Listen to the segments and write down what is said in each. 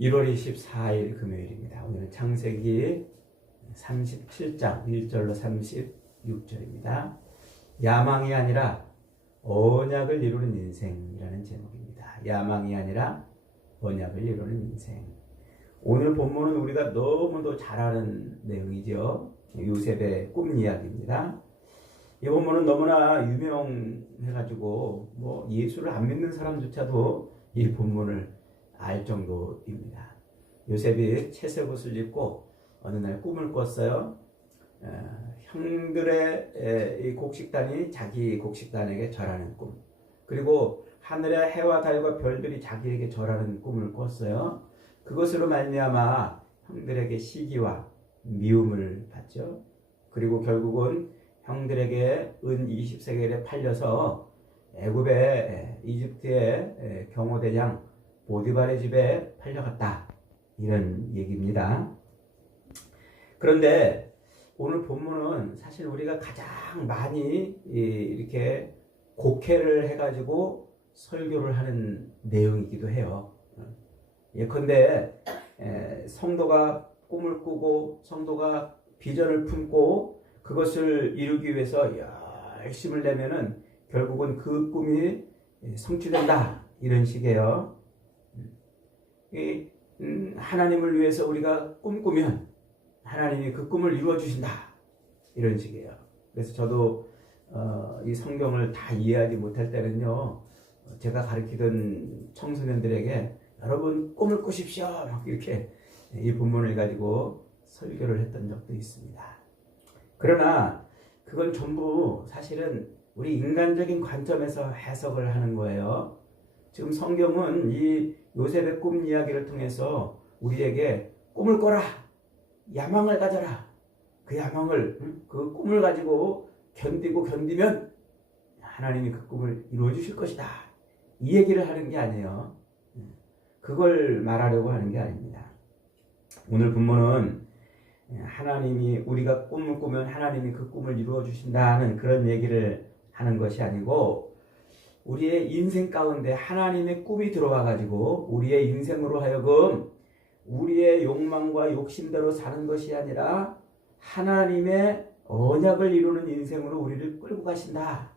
1월 24일 금요일입니다. 오늘은 창세기 37장 1절로 36절입니다. 야망이 아니라 언약을 이루는 인생이라는 제목입니다. 야망이 아니라 언약을 이루는 인생. 오늘 본문은 우리가 너무도 잘 아는 내용이죠. 요셉의 꿈 이야기입니다. 이 본문은 너무나 유명해가지고 뭐 예수를 안 믿는 사람조차도 이 본문을 알 정도입니다. 요셉이 채색 옷을 입고 어느 날 꿈을 꿨어요. 어, 형들의 에, 이 곡식단이 자기 곡식단에게 절하는 꿈. 그리고 하늘의 해와 달과 별들이 자기에게 절하는 꿈을 꿨어요. 그것으로 말미암아 형들에게 시기와 미움을 받죠. 그리고 결국은 형들에게 은 20세겔에 팔려서 애굽의 에, 이집트의 에, 경호대장 보디발의 집에 팔려갔다. 이런 얘기입니다. 그런데 오늘 본문은 사실 우리가 가장 많이 이- 이렇게 곡해를 해가지고 설교를 하는 내용이기도 해요. 예컨대 에, 성도가 꿈을 꾸고 성도가 비전을 품고 그것을 이루기 위해서 열심을 내면은 결국은 그 꿈이 성취된다 이런 식이에요. 이, 음, 하나님을 위해서 우리가 꿈꾸면 하나님이 그 꿈을 이루어 주신다 이런 식이에요. 그래서 저도 어, 이 성경을 다 이해하지 못할 때는요, 제가 가르치던 청소년들에게 여러분 꿈을 꾸십시오 막 이렇게 이 본문을 가지고 설교를 했던 적도 있습니다. 그러나 그건 전부 사실은 우리 인간적인 관점에서 해석을 하는 거예요. 지금 성경은 이 요셉의 꿈 이야기를 통해서 우리에게 꿈을 꿔라. 야망을 가져라. 그 야망을, 응? 그 꿈을 가지고 견디고 견디면 하나님이 그 꿈을 이루어 주실 것이다. 이 얘기를 하는 게 아니에요. 그걸 말하려고 하는 게 아닙니다. 오늘 본문은 하나님이 우리가 꿈을 꾸면 하나님이 그 꿈을 이루어 주신다는 그런 얘기를 하는 것이 아니고 우리의 인생 가운데 하나님의 꿈이 들어와 가지고 우리의 인생으로 하여금 우리의 욕망과 욕심대로 사는 것이 아니라 하나님의 언약을 이루는 인생으로 우리를 끌고 가신다.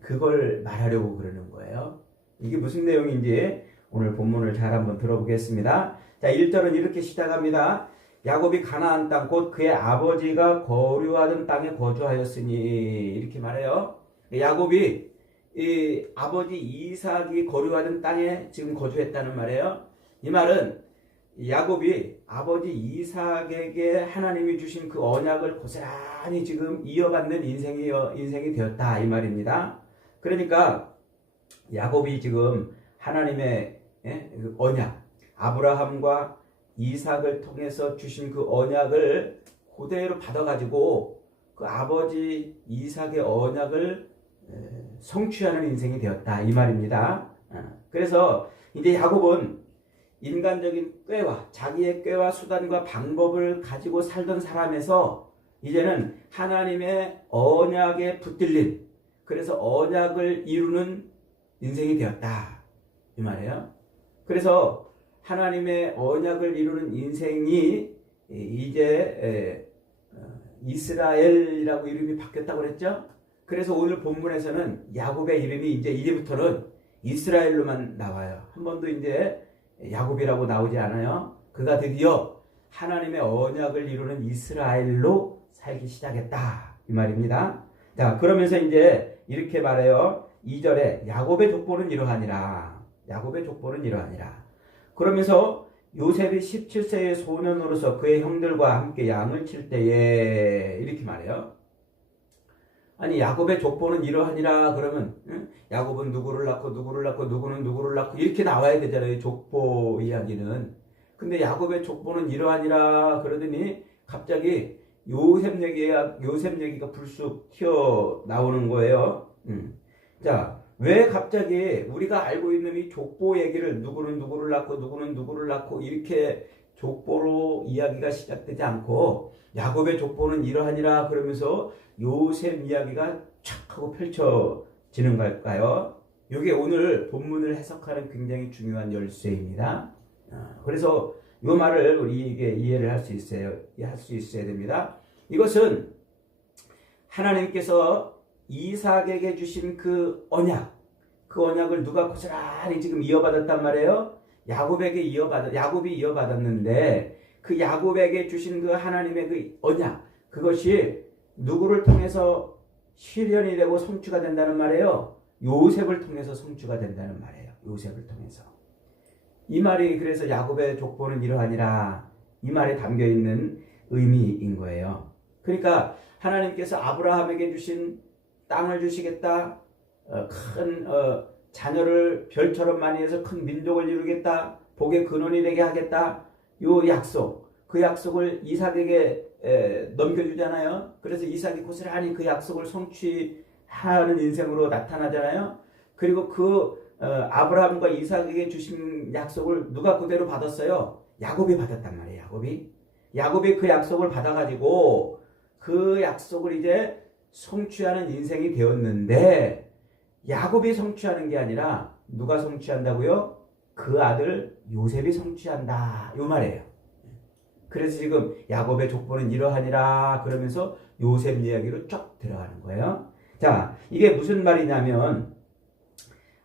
그걸 말하려고 그러는 거예요. 이게 무슨 내용인지 오늘 본문을 잘 한번 들어보겠습니다. 자, 1절은 이렇게 시작합니다. 야곱이 가나안 땅 곧 그의 아버지가 거류하던 땅에 거주하였으니 이렇게 말해요. 야곱이 이 아버지 이삭이 거류하던 땅에 지금 거주했다는 말이에요. 이 말은 야곱이 아버지 이삭에게 하나님이 주신 그 언약을 고스란히 지금 이어받는 인생이 인생이 되었다 이 말입니다. 그러니까 야곱이 지금 하나님의 예? 그 언약 아브라함과 이삭을 통해서 주신 그 언약을 그대로 받아가지고 그 아버지 이삭의 언약을 성취하는 인생이 되었다 이 말입니다. 그래서 이제 야곱은 인간적인 꾀와 자기의 꾀와 수단과 방법을 가지고 살던 사람에서 이제는 하나님의 언약에 붙들린 그래서 언약을 이루는 인생이 되었다 이 말이에요. 그래서 하나님의 언약을 이루는 인생이 이제 이스라엘이라고 이름이 바뀌었다고 그랬죠. 그래서 오늘 본문에서는 야곱의 이름이 이제 이제부터는 이스라엘로만 나와요. 한 번도 이제 야곱이라고 나오지 않아요. 그가 드디어 하나님의 언약을 이루는 이스라엘로 살기 시작했다. 이 말입니다. 자, 그러면서 이제 이렇게 말해요. 2절에 야곱의 족보는 이러하니라. 야곱의 족보는 이러하니라. 그러면서 요셉이 17세의 소년으로서 그의 형들과 함께 양을 칠 때에 이렇게 말해요. 아니 야곱의 족보는 이러하니라 그러면 응? 야곱은 누구를 낳고 누구를 낳고 누구는 누구를 낳고 이렇게 나와야 되잖아요 족보 이야기는 근데 야곱의 족보는 이러하니라 그러더니 갑자기 요셉 얘기가 요셉 얘기가 불쑥 튀어 나오는 거예요 음. 자왜 갑자기 우리가 알고 있는 이 족보 얘기를 누구는 누구를 낳고 누구는 누구를 낳고 이렇게 족보로 이야기가 시작되지 않고 야곱의 족보는 이러하니라 그러면서 요셉 이야기가 촥 하고 펼쳐지는 걸까요? 이게 오늘 본문을 해석하는 굉장히 중요한 열쇠입니다. 어, 그래서 요 말을 우리 이게 이해를 할 수 있어요. 할 수 있어야 됩니다. 이것은 하나님께서 이삭에게 주신 그 언약, 그 언약을 누가 고스란히 지금 이어받았단 말이에요. 야곱에게 이어받 야곱이 이어받았는데 그 야곱에게 주신 그 하나님의 그 언약, 그것이 누구를 통해서 실현이 되고 성취가 된다는 말이에요. 요셉을 통해서 성취가 된다는 말이에요. 요셉을 통해서. 이 말이 그래서 야곱의 족보는 이러하니라 이 말에 담겨 있는 의미인 거예요. 그러니까 하나님께서 아브라함에게 주신 땅을 주시겠다. 어, 큰 어, 자녀를 별처럼 많이 해서 큰 민족을 이루겠다. 복의 근원이 되게 하겠다. 요 약속. 그 약속을 이삭에게 에, 넘겨주잖아요. 그래서 이삭이 고스란히 그 약속을 성취하는 인생으로 나타나잖아요. 그리고 그 어, 아브라함과 이삭에게 주신 약속을 누가 그대로 받았어요? 야곱이 받았단 말이에요. 야곱이. 야곱이 그 약속을 받아가지고 그 약속을 이제 성취하는 인생이 되었는데 야곱이 성취하는 게 아니라 누가 성취한다고요? 그 아들 요셉이 성취한다. 요 말이에요. 그래서 지금 야곱의 족보는 이러하니라 그러면서 요셉 이야기로 쫙 들어가는 거예요. 자, 이게 무슨 말이냐면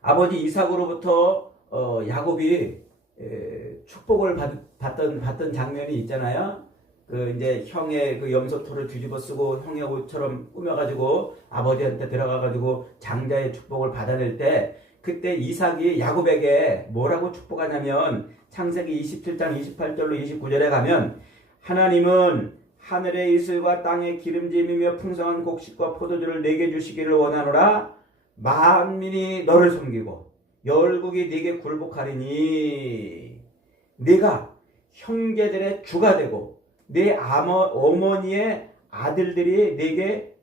아버지 이삭으로부터 어, 야곱이 에, 축복을 받, 받던 받던 장면이 있잖아요. 그 이제 형의 그 염소토를 뒤집어 쓰고 형의 옷처럼 꾸며가지고 아버지한테 들어가가지고 장자의 축복을 받아낼 때 그때 이삭이 야곱에게 뭐라고 축복하냐면 창세기 27장 28절로 29절에 가면 하나님은 하늘의 이슬과 땅의 기름짐이며 풍성한 곡식과 포도주를 내게 주시기를 원하노라 만민이 너를 섬기고 열국이 네게 굴복하리니 네가 형제들의 주가 되고 내 아머, 어머니의 아들들이 네게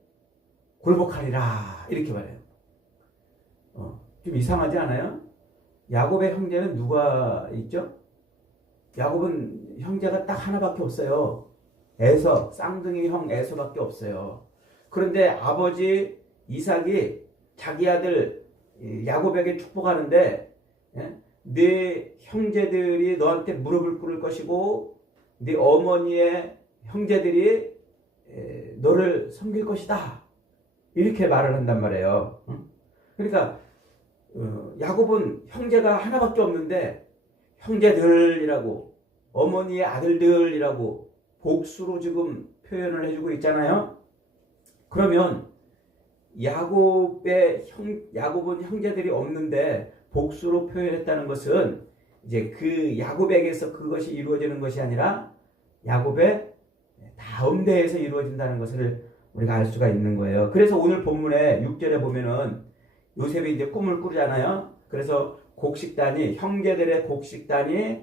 굴복하리라 이렇게 말해요. 어, 좀 이상하지 않아요? 야곱의 형제는 누가 있죠? 야곱은 형제가 딱 하나밖에 없어요. 에서 쌍둥이 형 에서밖에 없어요. 그런데 아버지 이삭이 자기 아들 야곱에게 축복하는데 예? 네 형제들이 너한테 무릎을 꿇을 것이고 네 어머니의 형제들이 에, 너를 섬길 것이다. 이렇게 말을 한단 말이에요. 응? 그러니까 어, 야곱은 형제가 하나밖에 없는데 형제들이라고 어머니의 아들들이라고 복수로 지금 표현을 해주고 있잖아요. 그러면 야곱의 형 야곱은 형제들이 없는데 복수로 표현했다는 것은 이제 그 야곱에게서 그것이 이루어지는 것이 아니라 야곱의 다음 대에서 이루어진다는 것을 우리가 알 수가 있는 거예요. 그래서 오늘 본문에 6절에 보면은 요셉이 이제 꿈을 꾸잖아요. 그래서 곡식단이 형제들의 곡식단이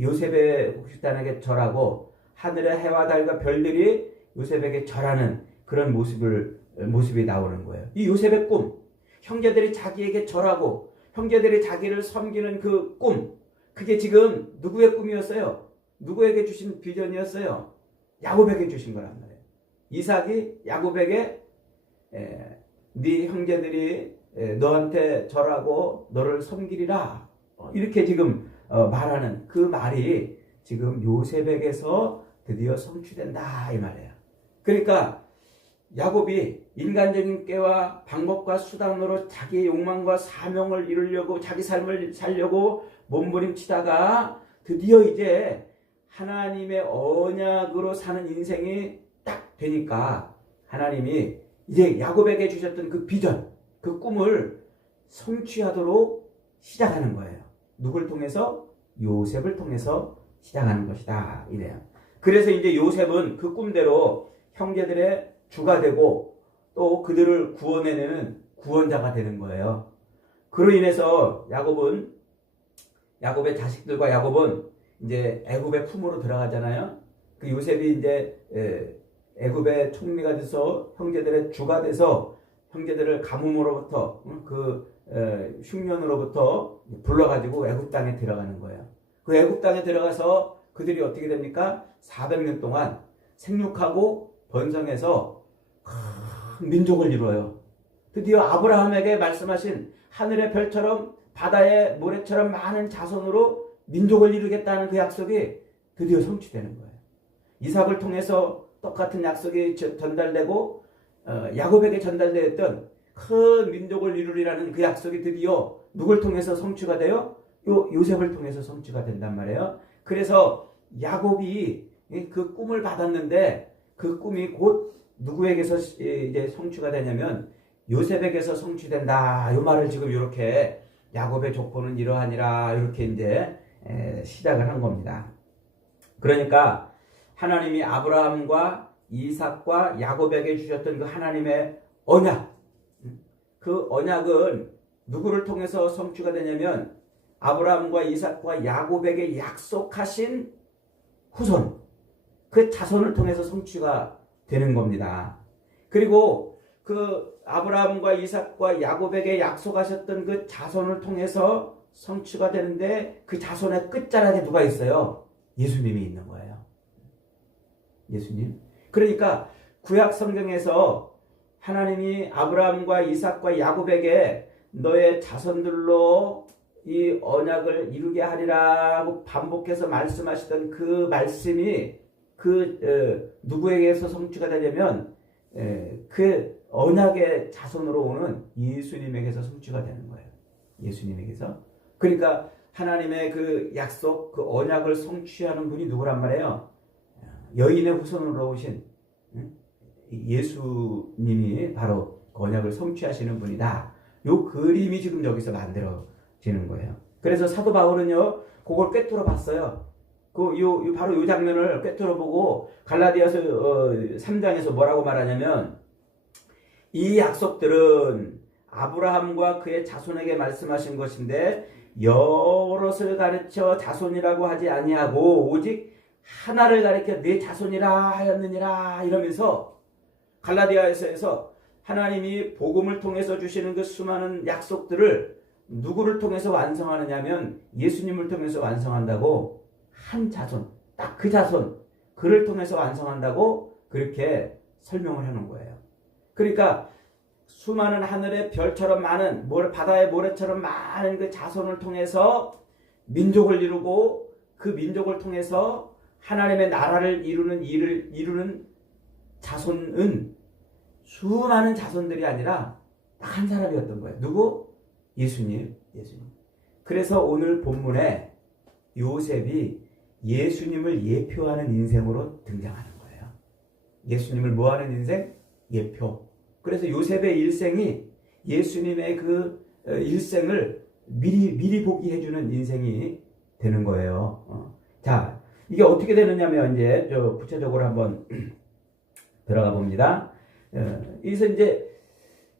요셉의 곡식단에게 절하고 하늘의 해와 달과 별들이 요셉에게 절하는 그런 모습을 모습이 나오는 거예요. 이 요셉의 꿈, 형제들이 자기에게 절하고 형제들이 자기를 섬기는 그 꿈, 그게 지금 누구의 꿈이었어요? 누구에게 주신 비전이었어요? 야곱에게 주신 거란 말이에요. 이삭이 야곱에게 에, 네 형제들이 에, 너한테 절하고 너를 섬기리라 어, 이렇게 지금 어, 말하는 그 말이 지금 요셉에게서 드디어 성취된다 이 말이에요. 그러니까 야곱이 인간적인 깨와 방법과 수단으로 자기의 욕망과 사명을 이루려고 자기 삶을 살려고 몸부림치다가 드디어 이제 하나님의 언약으로 사는 인생이 딱 되니까 하나님이 이제 야곱에게 주셨던 그 비전, 그 꿈을 성취하도록 시작하는 거예요. 누굴 통해서? 요셉을 통해서 시작하는 것이다. 이래요. 그래서 이제 요셉은 그 꿈대로 형제들의 주가 되고 또 그들을 구원해내는 구원자가 되는 거예요. 그로 인해서 야곱은 야곱의 자식들과 야곱은 이제 애굽의 품으로 들어가잖아요. 그 요셉이 이제 애굽의 총리가 돼서 형제들의 주가 돼서 형제들을 가뭄으로부터 그 흉년으로부터 불러가지고 애굽 땅에 들어가는 거예요. 그 애굽 땅에 들어가서 그들이 어떻게 됩니까? 400년 동안 생육하고 번성해서 큰 민족을 이루어요. 드디어 아브라함에게 말씀하신 하늘의 별처럼 바다의 모래처럼 많은 자손으로 민족을 이루겠다는 그 약속이 드디어 성취되는 거예요. 이삭을 통해서 똑같은 약속이 저- 전달되고 어, 야곱에게 전달되었던 큰 민족을 이루리라는 그 약속이 드디어 누굴 통해서 성취가 돼요? 요 요셉을 통해서 성취가 된단 말이에요. 그래서 야곱이 이- 그 꿈을 받았는데 그 꿈이 곧 누구에게서 시- 이제 성취가 되냐면 요셉에게서 성취된다. 이 말을 지금 이렇게 야곱의 조건은 이러하니라 이렇게 이제 에, 시작을 한 겁니다. 그러니까 하나님이 아브라함과 이삭과 야곱에게 주셨던 그 하나님의 언약, 그 언약은 누구를 통해서 성취가 되냐면 아브라함과 이삭과 야곱에게 약속하신 후손, 그 자손을 통해서 성취가 되는 겁니다. 그리고 그 아브라함과 이삭과 야곱에게 약속하셨던 그 자손을 통해서 성취가 되는데 그 자손의 끝자락에 누가 있어요? 예수님이 있는 거예요. 예수님. 그러니까 구약 성경에서 하나님이 아브라함과 이삭과 야곱에게 너의 자손들로 이 언약을 이루게 하리라고 반복해서 말씀하시던 그 말씀이 그 어, 누구에게서 성취가 되려면 에, 그 언약의 자손으로 오는 예수님에게서 성취가 되는 거예요. 예수님에게서. 그러니까 하나님의 그 약속, 그 언약을 성취하는 분이 누구란 말이에요? 여인의 후손으로 오신 응? 예수님이 바로 그 언약을 성취하시는 분이다. 요 그림이 지금 여기서 만들어지는 거예요. 그래서 사도 바울은요, 그걸 꿰뚫어 봤어요. 그, 요, 요 바로 요 장면을 꿰뚫어 보고 갈라디아서 어, 3장에서 뭐라고 말하냐면 이 약속들은 아브라함과 그의 자손에게 말씀하신 것인데 여럿을 가르쳐 자손이라고 하지 아니하고 오직 하나를 가리켜 내 자손이라 하였느니라 이러면서 갈라디아에서 하나님이 복음을 통해서 주시는 그 수많은 약속들을 누구를 통해서 완성하느냐면 예수님을 통해서 완성한다고 한 자손 딱 그 자손 그를 통해서 완성한다고 그렇게 설명을 하는 거예요. 그러니까 수많은 하늘의 별처럼 많은 모래, 바다의 모래처럼 많은 그 자손을 통해서 민족을 이루고 그 민족을 통해서 하나님의 나라를 이루는 일을 이루는 자손은 수많은 자손들이 아니라 딱 한 사람이었던 거예요. 누구? 예수님. 예수님. 그래서 오늘 본문에 요셉이 예수님을 예표하는 인생으로 등장하는 거예요. 예수님을 뭐하는 인생? 예표. 그래서 요셉의 일생이 예수님의 그 어, 일생을 미리 미리 보기 해주는 인생이 되는 거예요. 어. 자, 이게 어떻게 되느냐면 이제 저 구체적으로 한번 들어가 봅니다. 어, 여기서 이제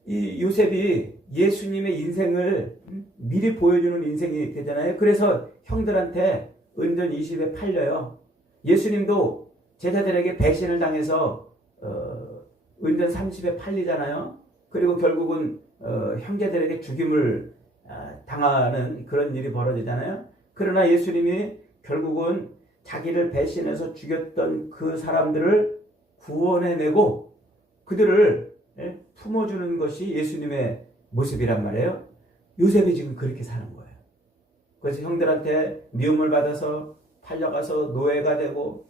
이 요셉이 예수님의 인생을 미리 보여주는 인생이 되잖아요. 그래서 형들한테 은전 20에 팔려요. 예수님도 제자들에게 배신을 당해서 어, 은전 30에 팔리잖아요. 그리고 결국은 어, 형제들에게 죽임을 아, 당하는 그런 일이 벌어지잖아요. 그러나 예수님이 결국은 자기를 배신해서 죽였던 그 사람들을 구원해내고 그들을 예, 품어주는 것이 예수님의 모습이란 말이에요. 요셉이 지금 그렇게 사는 거예요. 그래서 형들한테 미움을 받아서 팔려가서 노예가 되고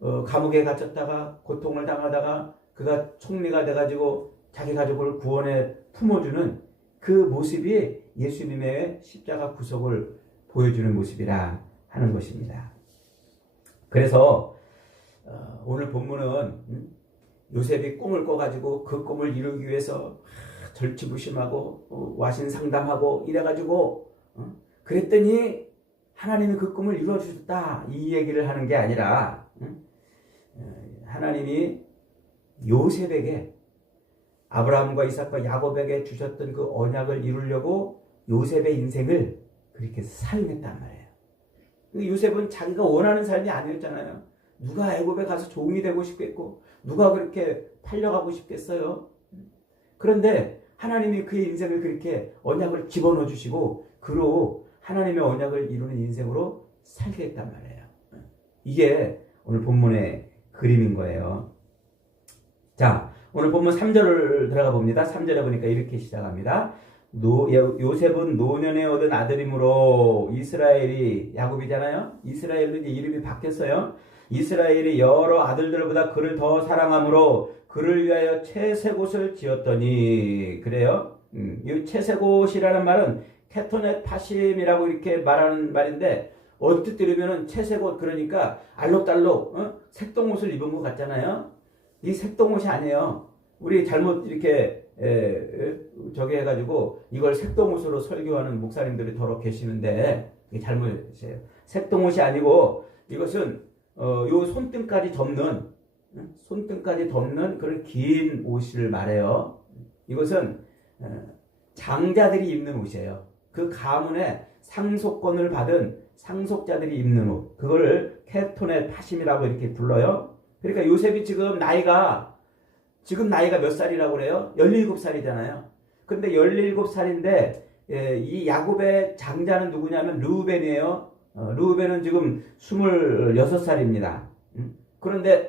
어, 감옥에 갇혔다가 고통을 당하다가 그가 총리가 돼가지고 자기 가족을 구원해 품어주는 그 모습이 예수님의 십자가 구속을 보여주는 모습이라 하는 것입니다. 그래서 어, 오늘 본문은 음, 요셉이 꿈을 꿔가지고 그 꿈을 이루기 위해서 절치부심하고 어, 와신 상담하고 이래가지고 어, 그랬더니 하나님이 그 꿈을 이루어 주셨다. 이 얘기를 하는 게 아니라 음, 어, 하나님이 요셉에게 아브라함과 이삭과 야곱에게 주셨던 그 언약을 이루려고 요셉의 인생을 그렇게 사용했단 말이에요. 그 요셉은 자기가 원하는 삶이 아니었잖아요. 누가 애굽에 가서 종이 되고 싶겠고 누가 그렇게 팔려가고 싶겠어요. 그런데 하나님이 그의 인생을 그렇게 언약을 집어넣어 주시고 그로 하나님의 언약을 이루는 인생으로 살게 했단 말이에요. 이게 오늘 본문의 그림인 거예요. 자, 오늘 본문 3절을 들어가 봅니다. 3절에 보니까 이렇게 시작합니다. 노, 요- 요셉은 노년에 얻은 아들이므로 이스라엘이 야곱이잖아요. 이스라엘도 이제 이름이 바뀌었어요. 이스라엘이 여러 아들들보다 그를 더 사랑함으로 그를 위하여 채색 옷을 지었더니 그래요. 음, 이 채색 옷이라는 말은 케토넷 파심이라고 이렇게 말하는 말인데 얼핏 들으면은 채색 옷 그러니까 알록달록 어? 색동 옷을 입은 것 같잖아요. 이 색동 옷이 아니에요. 우리 잘못 이렇게 에, 에, 저기 해가지고 이걸 색동옷으로 설교하는 목사님들이 더러 계시는데 이게 잘못이에요. 색동옷이 아니고 이것은 어, 요 손등까지 덮는 응? 손등까지 덮는 그런 긴 옷을 말해요. 이것은 어, 장자들이 입는 옷이에요. 그 가문의 상속권을 받은 상속자들이 입는 옷. 그걸 케토네 파심이라고 이렇게 불러요. 그러니까 요셉이 지금 나이가 지금 나이가 몇 살이라고 그래요? 17살이잖아요. 근데 17살인데 예, 이 야곱의 장자는 누구냐면 르우벤이에요. 어, 르우벤은 지금 26살입니다. 그런데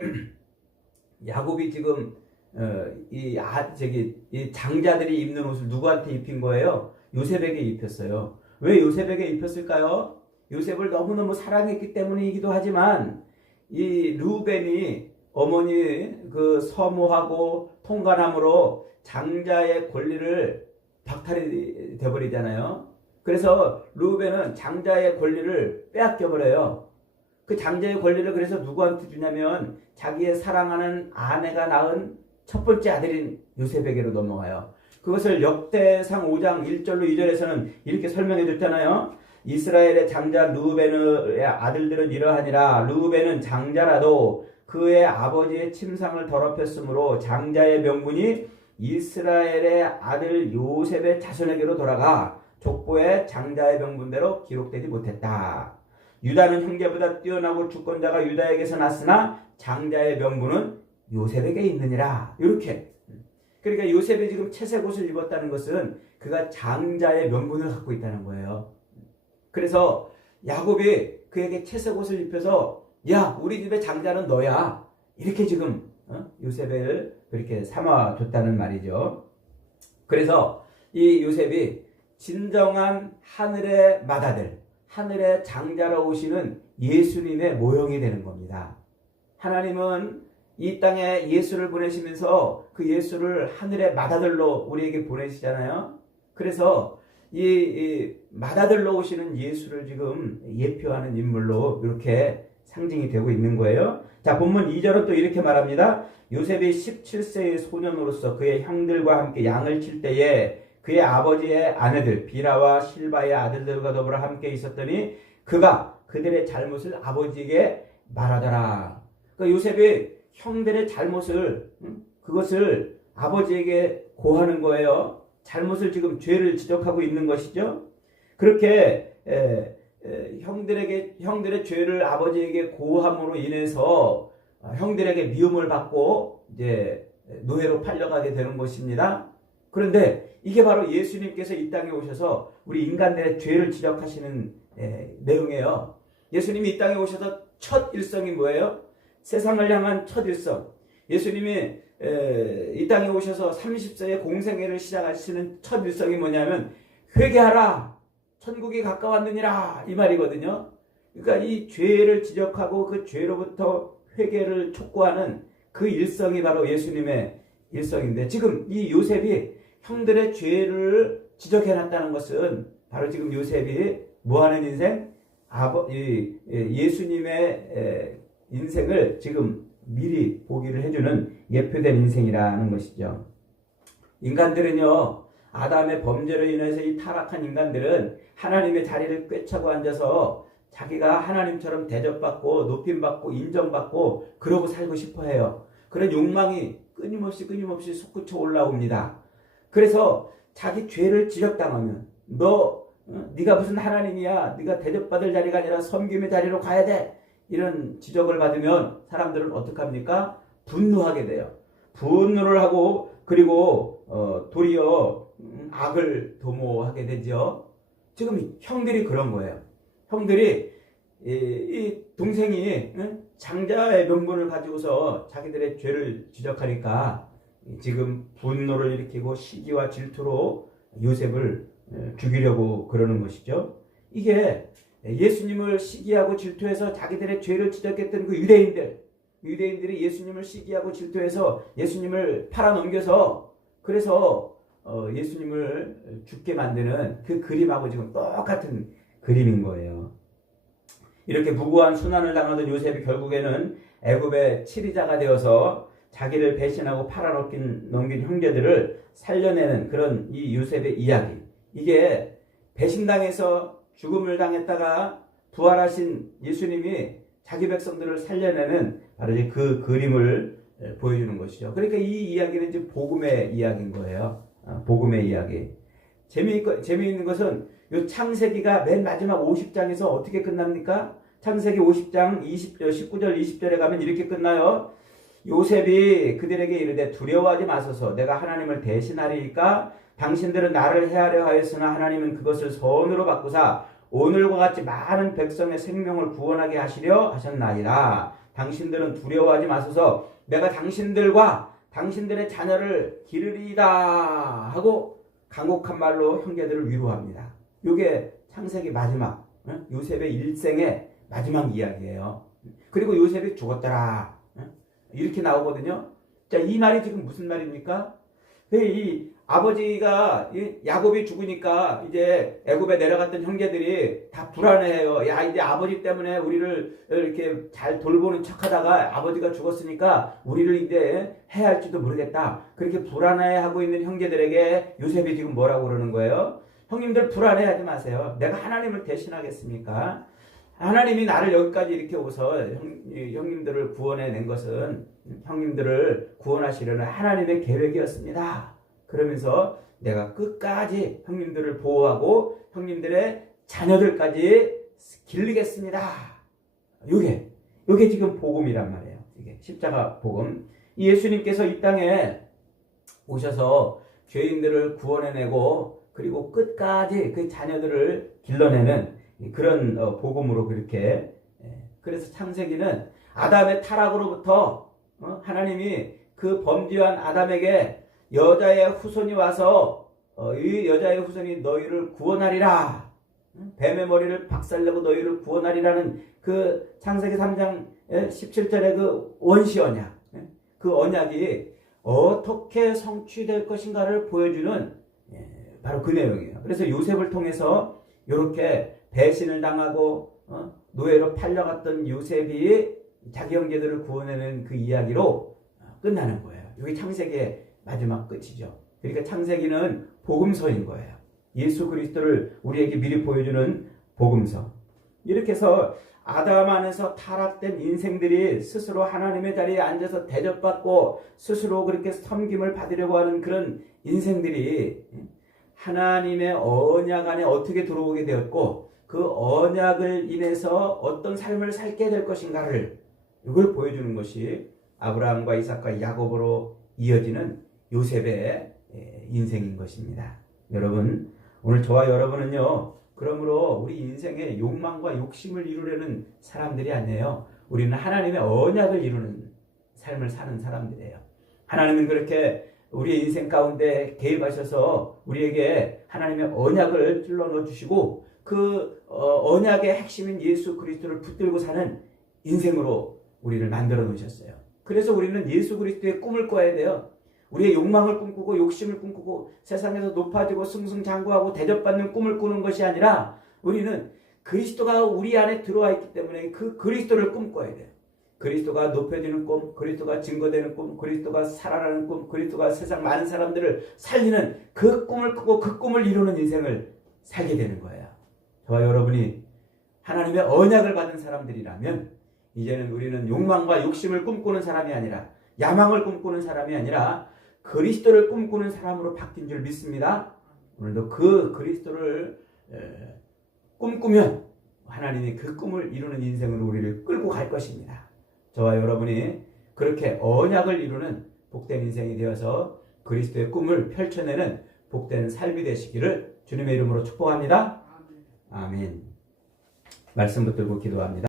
야곱이 지금 어, 이 아, 저기 이 장자들이 입는 옷을 누구한테 입힌 거예요? 요셉에게 입혔어요. 왜 요셉에게 입혔을까요? 요셉을 너무너무 사랑했기 때문이기도 하지만 이 루벤이 어머니 그 서무하고 통관함으로 장자의 권리를 박탈이 돼버리잖아요. 그래서 루벤은 장자의 권리를 빼앗겨 버려요. 그 장자의 권리를 그래서 누구한테 주냐면 자기의 사랑하는 아내가 낳은 첫 번째 아들인 요셉에게로 넘어가요. 그것을 역대상 5장 1절로 2절에서는 이렇게 설명해 줬잖아요. 이스라엘의 장자 루벤의 아들들은 이러하니라 루벤은 장자라도 그의 아버지의 침상을 더럽혔으므로 장자의 명분이 이스라엘의 아들 요셉의 자손에게로 돌아가 족보의 장자의 명분대로 기록되지 못했다. 유다는 형제보다 뛰어나고 주권자가 유다에게서 났으나 장자의 명분은 요셉에게 있느니라. 이렇게. 그러니까 요셉이 지금 채색 옷을 입었다는 것은 그가 장자의 명분을 갖고 있다는 거예요. 그래서 야곱이 그에게 채색 옷을 입혀서 야 우리 집의 장자는 너야 이렇게 지금 어? 요셉을 그렇게 삼아줬다는 말이죠. 그래서 이 요셉이 진정한 하늘의 맏아들, 하늘의 장자로 오시는 예수님의 모형이 되는 겁니다. 하나님은 이 땅에 예수를 보내시면서 그 예수를 하늘의 맏아들로 우리에게 보내시잖아요. 그래서 이, 이 맏아들로 오시는 예수를 지금 예표하는 인물로 이렇게 상징이 되고 있는 거예요. 자, 본문 2절은 또 이렇게 말합니다. 요셉이 17세의 소년으로서 그의 형들과 함께 양을 칠 때에 그의 아버지의 아내들 비라와 실바의 아들들과 더불어 함께 있었더니 그가 그들의 잘못을 아버지에게 말하더라. 그러니까 요셉이 형들의 잘못을 음, 그것을 아버지에게 고하는 거예요. 잘못을 지금 죄를 지적하고 있는 것이죠. 그렇게 에, 에, 형들에게 형들의 죄를 아버지에게 고함으로 인해서 아, 형들에게 미움을 받고 이제 노예로 팔려가게 되는 것입니다. 그런데 이게 바로 예수님께서 이 땅에 오셔서 우리 인간들의 죄를 지적하시는 에, 내용이에요. 예수님이 이 땅에 오셔서 첫 일성이 뭐예요? 세상을 향한 첫 일성. 예수님이 에, 이 땅에 오셔서 30세의 공생애를 시작하시는 첫 일성이 뭐냐면 회개하라. 천국이 가까웠느니라 이 말이거든요. 그러니까 이 죄를 지적하고 그 죄로부터 회개를 촉구하는 그 일성이 바로 예수님의 일성인데 지금 이 요셉이 형들의 죄를 지적해 놨다는 것은 바로 지금 요셉이 뭐 하는 인생? 아버 이 예수님의 인생을 지금 미리 보기를 해주는 예표된 인생이라는 것이죠. 인간들은요, 아담의 범죄로 인해서 이 타락한 인간들은 하나님의 자리를 꿰차고 앉아서 자기가 하나님처럼 대접받고 높임받고 인정받고 그러고 살고 싶어 해요. 그런 욕망이 끊임없이 끊임없이 솟구쳐 올라옵니다. 그래서 자기 죄를 지적당하면 너 어, 네가 무슨 하나님이야? 네가 대접받을 자리가 아니라 섬김의 자리로 가야 돼. 이런 지적을 받으면 사람들은 어떡합니까? 분노하게 돼요. 분노를 하고 그리고 어, 도리어 음, 악을 도모하게 되죠. 지금 형들이 그런 거예요. 형들이 이, 이 동생이 응? 장자의 명분을 가지고서 자기들의 죄를 지적하니까 지금 분노를 일으키고 시기와 질투로 요셉을 에, 죽이려고 그러는 것이죠. 이게 예수님을 시기하고 질투해서 자기들의 죄를 지적했던 그 유대인들, 유대인들이 예수님을 시기하고 질투해서 예수님을 팔아넘겨서 그래서 어, 예수님을 죽게 만드는 그 그림하고 지금 똑같은 그림인 거예요. 이렇게 무고한 순환을 당하던 요셉이 결국에는 애굽의 치리자가 되어서 자기를 배신하고 팔아넘긴 넘긴 형제들을 살려내는 그런 이 요셉의 이야기. 이게 배신당해서 죽음을 당했다가 부활하신 예수님이 자기 백성들을 살려내는 바로 이제 그 그림을 보여주는 것이죠. 그러니까 이 이야기는 이제 복음의 이야기인 거예요. 아, 복음의 이야기. 재미 재미있는 것은 이 창세기가 맨 마지막 50장에서 어떻게 끝납니까? 창세기 50장 20, 19절 20절에 가면 이렇게 끝나요. 요셉이 그들에게 이르되 두려워하지 마소서 내가 하나님을 대신하리니까 당신들은 나를 해하려 하였으나 하나님은 그것을 선으로 바꾸사 오늘과 같이 많은 백성의 생명을 구원하게 하시려 하셨나이다. 당신들은 두려워하지 마소서 내가 당신들과 당신들의 자녀를 기르리이다 하고 강곡한 말로 형제들을 위로합니다. 이게 창세기 마지막 요셉의 일생의 마지막 이야기예요. 그리고 요셉이 죽었더라. 이렇게 나오거든요. 자, 이 말이 지금 무슨 말입니까? 이 아버지가 야곱이 죽으니까 이제 애굽에 내려갔던 형제들이 다 불안해해요. 야 이제 아버지 때문에 우리를 이렇게 잘 돌보는 척하다가 아버지가 죽었으니까 우리를 이제 해야 할지도 모르겠다. 그렇게 불안해하고 있는 형제들에게 요셉이 지금 뭐라고 그러는 거예요? 형님들 불안해하지 마세요. 내가 하나님을 대신하겠습니까? 하나님이 나를 여기까지 이렇게 오서 형, 형님들을 구원해 낸 것은 형님들을 구원하시려는 하나님의 계획이었습니다. 그러면서 내가 끝까지 형님들을 보호하고 형님들의 자녀들까지 길리겠습니다. 요게 요게 지금 복음이란 말이에요. 이게 십자가 복음. 예수님께서 이 땅에 오셔서 죄인들을 구원해내고 그리고 끝까지 그 자녀들을 길러내는 그런 어, 복음으로 그렇게 예. 그래서 창세기는 아담의 타락으로부터 어, 하나님이 그 범죄한 아담에게 여자의 후손이 와서 어, 이 여자의 후손이 너희를 구원하리라 뱀의 머리를 박살내고 너희를 구원하리라는 그 창세기 3장 17절의 그 원시 언약 예. 그 언약이 어떻게 성취될 것인가를 보여주는 예, 바로 그 내용이에요. 그래서 요셉을 통해서 이렇게 배신을 당하고 어? 노예로 팔려갔던 요셉이 자기 형제들을 구원하는 그 이야기로 어, 끝나는 거예요. 이게 창세기의 마지막 끝이죠. 그러니까 창세기는 복음서인 거예요. 예수 그리스도를 우리에게 미리 보여주는 복음서. 이렇게 해서 아담 안에서 타락된 인생들이 스스로 하나님의 자리에 앉아서 대접받고 스스로 그렇게 섬김을 받으려고 하는 그런 인생들이 하나님의 언약 안에 어떻게 들어오게 되었고 그 언약을 인해서 어떤 삶을 살게 될 것인가를 이걸 보여주는 것이 아브라함과 이삭과 야곱으로 이어지는 요셉의 예, 인생인 것입니다. 여러분 오늘 저와 여러분은요 그러므로 우리 인생의 욕망과 욕심을 이루려는 사람들이 아니에요. 우리는 하나님의 언약을 이루는 삶을 사는 사람들이에요. 하나님은 그렇게 우리의 인생 가운데 개입하셔서 우리에게 하나님의 언약을 찔러 넣어 주시고 그 어, 언약의 핵심인 예수 그리스도를 붙들고 사는 인생으로 우리를 만들어 놓으셨어요. 그래서 우리는 예수 그리스도의 꿈을 꿔야 돼요. 우리의 욕망을 꿈꾸고 욕심을 꿈꾸고 세상에서 높아지고 승승장구하고 대접받는 꿈을 꾸는 것이 아니라 우리는 그리스도가 우리 안에 들어와 있기 때문에 그 그리스도를 꿈꿔야 돼요. 그리스도가 높여지는 꿈, 그리스도가 증거되는 꿈, 그리스도가 살아나는 꿈, 그리스도가 세상 많은 사람들을 살리는 그 꿈을 꾸고 그 꿈을 이루는 인생을 살게 되는 거예요. 저와 여러분이 하나님의 언약을 받은 사람들이라면 이제는 우리는 욕망과 욕심을 꿈꾸는 사람이 아니라 야망을 꿈꾸는 사람이 아니라 그리스도를 꿈꾸는 사람으로 바뀐 줄 믿습니다. 오늘도 그 그리스도를 꿈꾸면 하나님이 그 꿈을 이루는 인생으로 우리를 끌고 갈 것입니다. 저와 여러분이 그렇게 언약을 이루는 복된 인생이 되어서 그리스도의 꿈을 펼쳐내는 복된 삶이 되시기를 주님의 이름으로 축복합니다. 아멘. 말씀 붙들고 기도합니다.